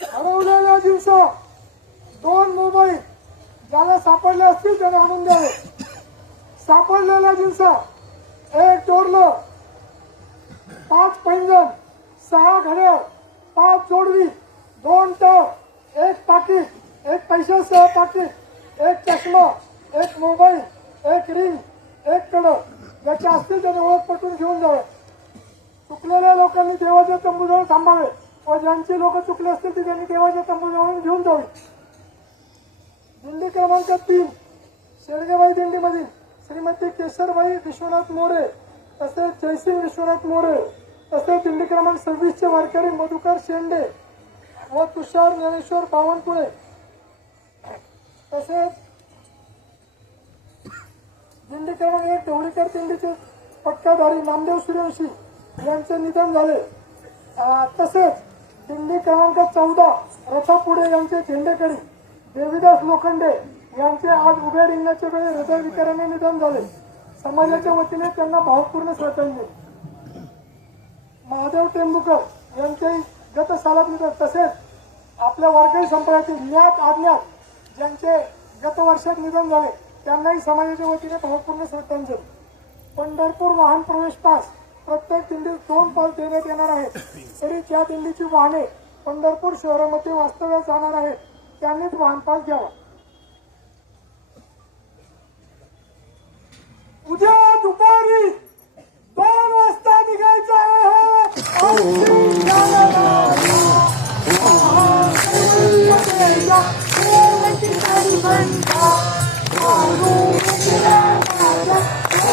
हरवलेल्या दिवसा दोन मोबाईल ज्याला सापडले असतील त्याने आणून द्यावे. सापडलेल्या दिवसा एक डोरलं पाच पैंजण सहा घड्याळ पाच जोडवी दोन टप एक पाकिट एक पैशासह पाकिट एक चष्मा एक मोबाईल एक रिंग एक कडक. ज्याचे असतील त्याने ओळख पटवून घेऊन जावे. चुकलेल्या लोकांनी देवाच्या तंबूजवळ थांबावे व ज्यांची लोक चुकले असतील ती त्यांनी देवाच्या तंबूजवळ घेऊन जावी. दिंडी क्रमांक तीन शेडगेबाई दिंडीमधील श्रीमती केशरबाई विश्वनाथ मोरे तसेच जयसिंग विश्वनाथ मोरे तसेच दिंडी क्रमांक सव्वीसचे वारकरी मधुकर शेंडे व तुषार ज्ञानेश्वर बावनकुळे तसेच दिंडी क्रमांक एक ढवळीकर दिंडीचे पट्टाधारी नामदेव सूर्यवंशी यांचे निधन झाले. तसेच दिंडी क्रमांक चौदा रथापुढे यांचे झेंडेकरी देवीदास लोखंडे यांचे आज उभ्या रिंगणाच्या वेळी हृदयविकाराने निधन झाले. समाजाच्या वतीने त्यांना भावपूर्ण श्रद्धांजली. महादेव टेंबुकर यांचे गत सालात निधन. तसेच आपल्या वारकरी संप्रदायातील ज्ञात अज्ञात ज्यांचे गत वर्षात निधन झाले. त्यांनाही समाजाच्या वतीने भावपूर्ण श्रद्धांजली. पंढरपूर वाहन प्रवेश पास. प्रत्येक दिंडीत दोन पास देण्यात येणार आहेत. तरी ज्या दिंडीची वाहने पंढरपूर शहरामध्ये वास्तव्यात जाणार आहेत त्यांनीच वाहन पास घ्यावा.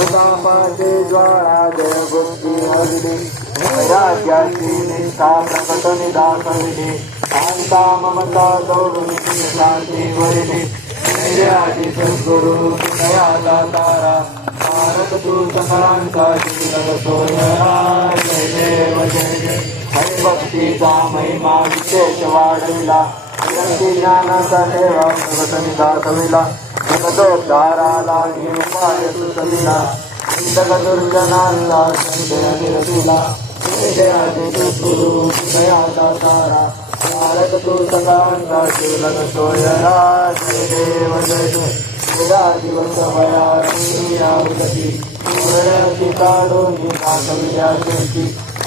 पांडुरंगा. ज्वाळा जय बुद्धी हरिणे वैराग्याची निष्ठा प्रकट निदासविणे शांता ममता दौडून शांती वरिणे आधी सद्गुरु दयाला तारा भारत तू सकळांचा जीवन सोयरा जय देव जय जय हरिभक्तीचा महिमा विशेष वाढविला ज्ञानाचा ठेवा प्रगट निदासविला जगदोद्धाराला उपाय सुचविला चिंतक दुर्जनांना संजय निरसिला गुरु दयाचा तारा भारत तू शिवलक सोयरा जय देव जय दिवस भया उदती पूर्णची काढून दाखविल्या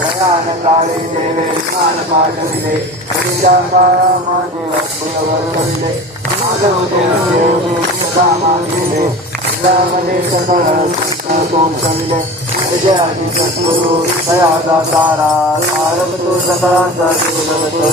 ప్రయాణకాళీ దేవే స్నానపాఠమిదే రామాదేవే మాధవదేవే రామాదేవే రామదే సకల సంకోం సందే విజయాది సద్గురు ప్రయాదాతారా భారతు సదా సద్గురు